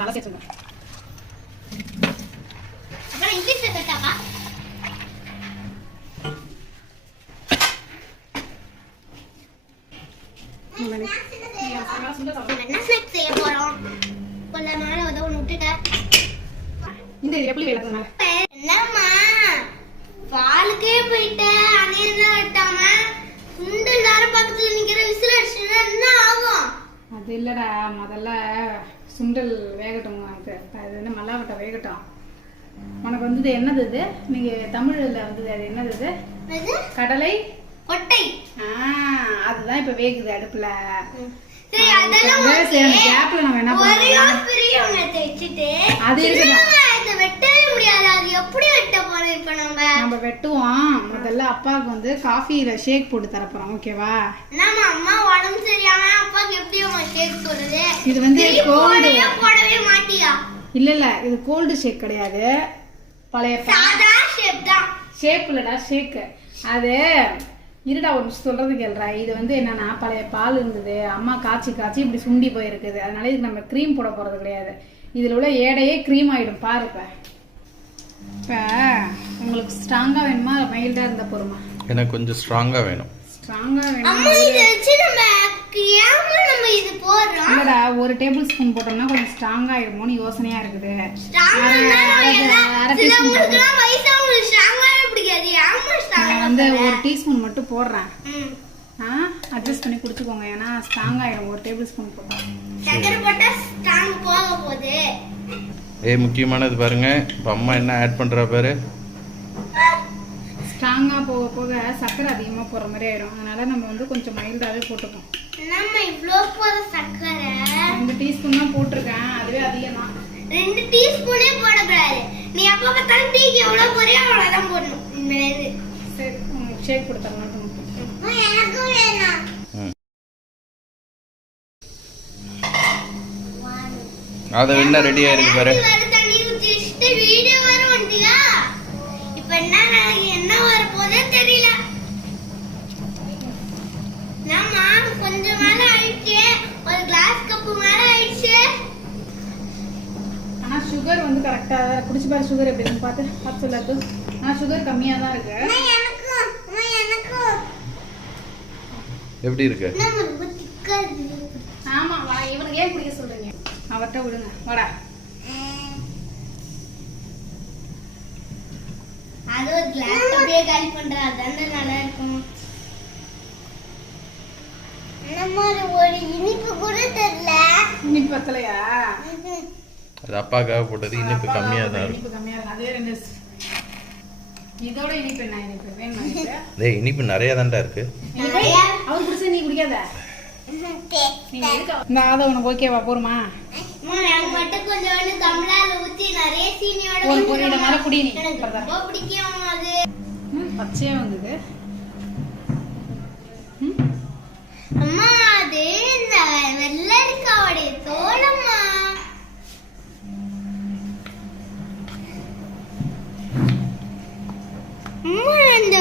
நல்லா சேர்த்துங்க. அப்புறம் இங்கிலீஷ்ல கேட்டாக்கா என்ன ஸ்நாக்ஸ் செய்ய போறோம்? கொஞ்ச நாள் வந்து ஒன்று விட்டுட்டேன். இந்த எப்படி வேலை என்னம்மா பாலுக்கே போயிட்டேன். அணையெல்லாம் வெட்டாம சுண்டல் தார பக்கத்துல நிக்கிற விசில் அடிச்சுன்னா என்ன ஆகும்? அது இல்லடா, முதல்ல சுண்டல் வேகட்டும். உனக்கு அது வந்து மல்லாவட்டை வேகட்டும். உனக்கு வந்து என்னது இது? நீங்க தமிழ்ல வந்து அது என்னது இது? கடலை கொட்டை. அதுதான் இப்ப வேகுது அடுப்புல. சரி அதெல்லாம் கேப்ல நம்ம என்ன பண்ணலாம்? பெரிய வெங்காயத்தை வச்சிட்டு அது இருக்கணும். இத வெட்டவே முடியாது. அது எப்படி வெட்ட போறோம் இப்ப நம்ம வெட்டுவோம். முதல்ல அப்பாவுக்கு வந்து காஃபில ஷேக் போட்டு தர போறோம். ஓகேவா? நம்ம அம்மா உடம்பு சரியாம அப்பாக்கு எப்படி ஷேக் போடுறது? இது வந்து கோல்டு போடவே மாட்டியா? இல்ல இது கோல்டு ஷேக் கிடையாது. பழைய சாதா ஷேப் தான். ஷேப் இல்லடா, ஷேக். அது இருடா ஒரு நிமிஷம் சொல்றது கேளுடா. இது வந்து என்னன்னா பழைய பால் இருந்தது, அம்மா காய்ச்சி இப்படி சுண்டி போயிருக்குது. அதனால இதுக்கு நம்ம க்ரீம் போட போறது கிடையாது. இதுல உள்ள ஏடையே க்ரீம் ஆயிடும். பாரு இப்ப உங்களுக்கு ஸ்ட்ராங்கா வேணுமா மைல்டா இருந்த போருமா? எனக்கு கொஞ்சம் ஸ்ட்ராங்கா வேணும். ஸ்ட்ராங்கா வேணும். அம்மா இத வச்சு நம்ம இது போறோம். இல்லடா, ஒரு டேபிள் ஸ்பூன் போட்டோம்னா கொஞ்சம் ஸ்ட்ராங்கா ஆயிடுமோன்னு யோசனையா இருக்குது. வந்து ஒரு டீஸ்பூன் மட்டும் போடுறேன். அட்ஜஸ்ட் பண்ணி குடிச்சுக்கோங்க. ஏன்னா ஸ்ட்ராங் ஆயிடும் ஒரு டேபிள் ஸ்பூன் போட்டா. முக்கியமானது பாருங்க. இப்ப அம்மா என்ன ஆட் பண்றா பாரு. ஸ்ட்ராங்கா போக போக சக்கரை அதிகமா போற மாதிரி ஆயிடும். அதனால நம்ம வந்து கொஞ்சம் மைல்டாவே போட்டுப்போம். நம்ம இவ்ளோ போற சக்கரை 2 டீஸ்பூன் தான் போட்டுருக்கேன். அதுவே அதிகம் தான். 2 டீஸ்பூனே போடக்கூடாது. நீ அப்ப பார்த்தாலும் டீக்கு எவ்வளவு போறியோ அவ்வளவுதான் போடணும். சரி, உங்களுக்கு ஷேக் கொடுத்தறேன். எனக்கு வேணும். அத என்ன ரெடியா இருக்கு பாரு. தண்ணி ஊத்திட்டு வீடியோ வர வந்துயா. இப்போ என்ன வர போதே தெரியல. நாம கொஞ்சம் மேல ஆயிடுச்சு. ஒரு கிளாஸ் கப் மேல ஆயிடுச்சு. ஆனா சுகர் வந்து கரெக்ட்டா குடிச்சு பாரு. சுகர் எப்படி இருக்கு பாத்து சொல்லாது. ஆனா சுகர் கம்மியா தான் இருக்கு. எனக்கு எப்படி இருக்கு? ரொம்ப திக்கா இருக்கு. ஆமா, இவனுக்கு ஏன் குடிக்க சொல்றீங்க? அவர்ட்ட விடுங்க. வாடா. அது ஒரு கிளாஸ் அப்படியே காலி பண்றா. அதானே நல்லா இருக்கும். நம்ம ஒரு இனிப்பு கூட தெரியல. இனிப்பு பத்தலையா? அது அப்பாக்காக போட்டது. இனிப்பு கம்மியா தான் இருக்கு. இனிப்பு கம்மியா இருக்கு. அதே ரெண்டு. இதோட இனிப்பு என்ன இனிப்பு வேணுமா? டேய் இனிப்பு நிறைய தான்டா இருக்கு. அவர் குடிச்சா நீ குடிக்காத. இந்த ஆத உனக்கு ஓகேவா? போருமா? நான் மட்டும் கொஞ்சோண்டு தமிழால ஊத்தி நிறைய சீனியோட ஒரு இந்த மாதிரி குடி. நீ ரொம்ப பிடிக்கும் அது. பச்சையா வந்தது. அம்மா அது இந்த வெள்ளரிக்காவோட தோலம்மா. அம்மா இந்த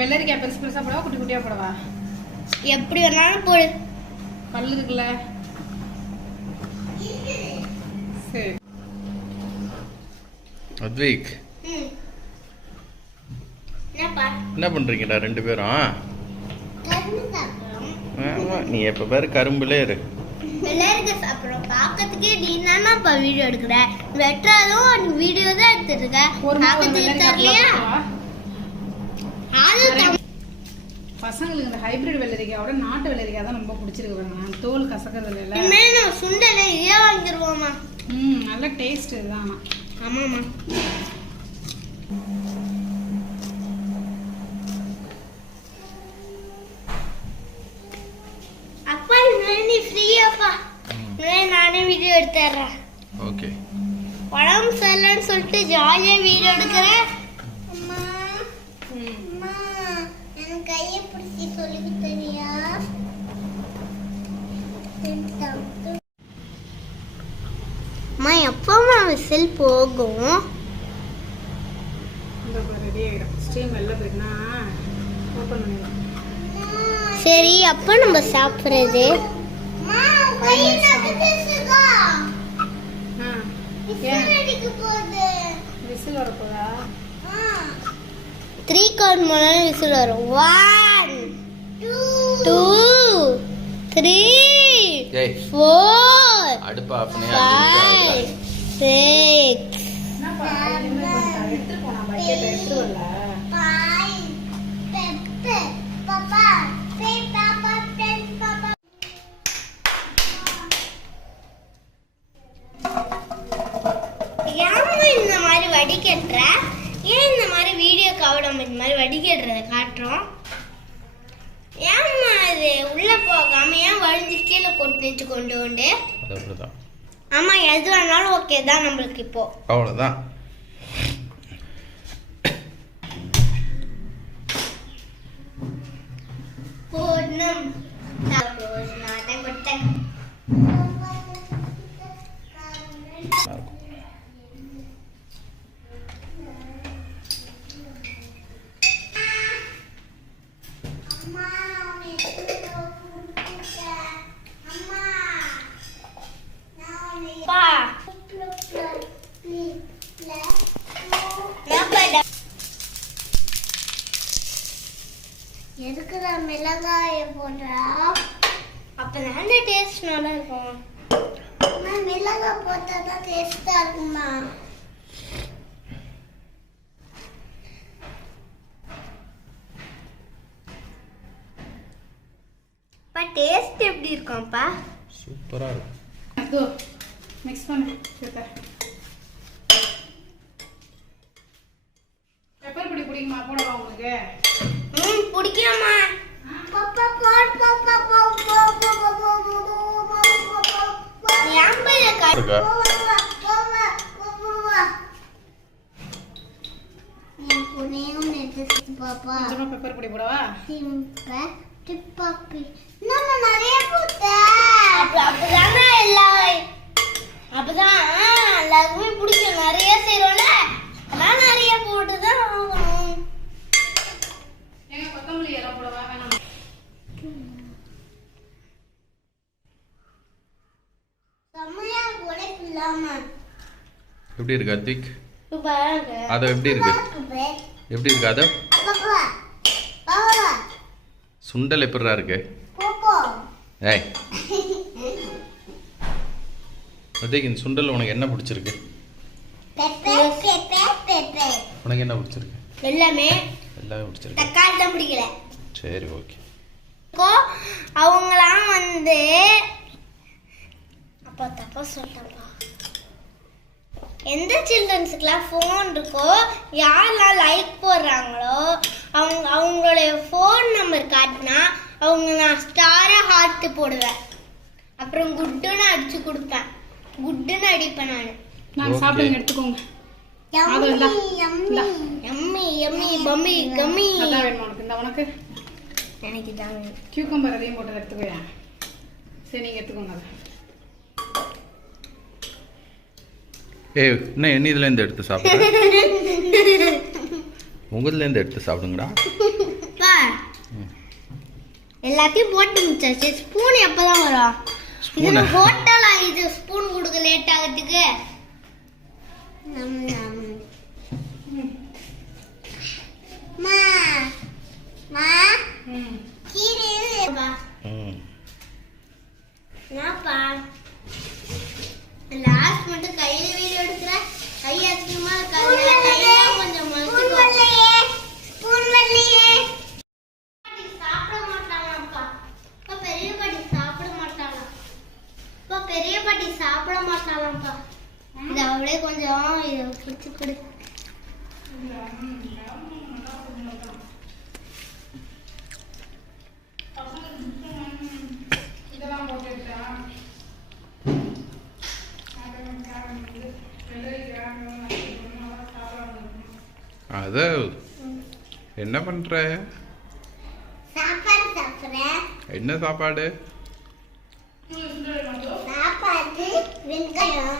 வெள்ளரிக்காய் பெருசு பெருசா போடவா குட்டி குட்டியா போடவா? எப்படி வேணாலும் போடு. பல்லு இருக்குல்ல. சரி அத்விக், என்ன பண்றீங்கடா ரெண்டு பேரும்? நீ எப்ப பாரு கரும்புலே இரு. வெள்ளரிக்காய் சாப்பிடுறோம். பாக்கிறதுக்கே நீ என்னன்னா வீடியோ எடுக்கிற. வெட்டாலும் வீடியோ தான் எடுத்துட்டு இருக்க. பாக்கிறதுக்கு தெரியலையா? பசங்களுக்கு இந்த ஹைபிரிட் வெள்ளரிக்காயோட நாட்டு வெள்ளரிக்காய் தான் ரொம்ப பிடிச்சிருக்கு. தோல் கசக்கிறது இல்ல. மேலும் சுண்டல் இதே வாங்கிடுவோமா? நல்ல டேஸ்ட் இதுதான். ஆமாமா. அப்பா நீ ஃப்ரீயாப்பா. நானே வீடியோ எடுத்துறேன். ஓகே. உடம்பு சரியில்லைன்னு சொல்லிட்டு ஜாலியா வீடியோ எடுக்கிறேன். கையை பிடிச்சி சொல்லி தரியா? அம்மா எப்பமா விசில் போகும்? சரி அப்ப நம்ம சாப்பிடுறது. விசில் வரப்போதா? 3 கவுண்ட் பண்ணாலும் விசில் வரும். 1 2 3 4 அடுப்பு ஆஃப் பண்ணி 5 6 எடுத்துட்டு போனா பக்கெட் எடுத்துட்டு வரல. இந்த மாதிரி வடிகட்டுற ஏன் இந்த மாதிரி வீடியோ கவர் நம்ம இந்த மாதிரி வடிகட்டுறத காட்டுறோம்? ஏம்மா அது உள்ள போகாம ஏன் வழிஞ்சு கீழே கொண்டு கொண்டு உண்டு? அப்படிதான். ஆமா, எது வேணாலும் ஓகே தான் நம்மளுக்கு இப்போ. அவ்வளோதான். போடணும் நாட்டை கொட்டை எதுக்குடா மிளகாய போடுறா? அப்பதான் டேஸ்ட் நல்லா இருக்கும். மிளகாய் போட்டா தான் டேஸ்டா இருக்குமா? டேஸ்ட் எப்படி இருக்கும்ப்பா? சூப்பரா இருக்கும். அதோ மிக்ஸ் பண்ணு. சூப்பர். பெப்பர் பொடி பிடிக்குமா? போடவா உங்களுக்கு? பிடிக்குமா? பாப்பா போட் பாப்பா யாம்பைய கை பாப்பா கொஞ்சமா பெப்பர் பொடி போடவா? அப்பதான் எல்லாருக்குமே பிடிக்கும். நிறைய செய்யறோம்ல, அதான் நிறைய போட்டுதான் ஆகணும். கொத்தமல்லி எல்லாம் போடவா? வேணாம். சமையல் கூட இல்லாம எப்படி இருக்கு அத்விக்? சூப்பரா இருக்கு. அது எப்படி இருக்கு? எப்படி இருக்கு அது? சுண்டல் எப்படிரா இருக்கு? ஏய் அத்விக், இந்த சுண்டல் உனக்கு என்ன பிடிச்சிருக்கு? உனக்கு என்ன பிடிச்சிருக்கு? எல்லாமே பிடிச்சிருக்கு. தக்காளி தான் பிடிக்கல. சரி, ஓகே. அவங்களாம் வந்து அப்பா தப்பா சொல்லிட்டாப்பா. எந்த சில்ட்ரன்ஸுக்குலாம் ஃபோன் இருக்கோ, யாரெல்லாம் லைக் போடுறாங்களோ அவங்களுடைய ஃபோன் நம்பர் காட்டினா அவங்க நான் ஸ்டாரை ஹார்ட் போடுவேன். அப்புறம் குட்டுன்னு அடிச்சு கொடுப்பேன். குட்டுன்னு அடிப்பேன் நான் சாப்பிடுங்க, எடுத்துக்கோங்க. எம்மி எம்மி பம்மி கம்மி. அதான் வேணும் உனக்கு? இந்த உனக்கு எனக்கு தான் கியூக்கம்பர் அதையும் போட்டு எடுத்துக்கோயா. சரி, நீங்கள் எடுத்துக்கோங்க. ஏய், என்ன என்ன இதுலேருந்து எடுத்து சாப்பிடுங்க. உங்கள்லேருந்து எடுத்து சாப்பிடுங்கடா. எல்லாத்தையும் போட்டு முடிச்சாச்சு. ஸ்பூன் எப்பதான் வரும்? ஸ்பூன் ஹோட்டலா இது? ஸ்பூன் கொடுக்க லேட் ஆகிறதுக்கு. லாஸ்ட் மட்டும் கையில வீடியோ எடுக்கிற. கை அதிகமா கொஞ்சம் சாப்பிட மாட்டாங்கப்பா. பெரிய பாட்டி சாப்பிட மாட்டாங்க. பெரிய பாட்டி சாப்பிட மாட்டாங்கப்பா. இது அவளே கொஞ்சம் இதை பிடிச்சி கொடு. அத என்ன பண்ற? சாப்பாடு சாப்பிடுறேன். என்ன சாப்பாடு? சாப்பாடு வெங்காயம்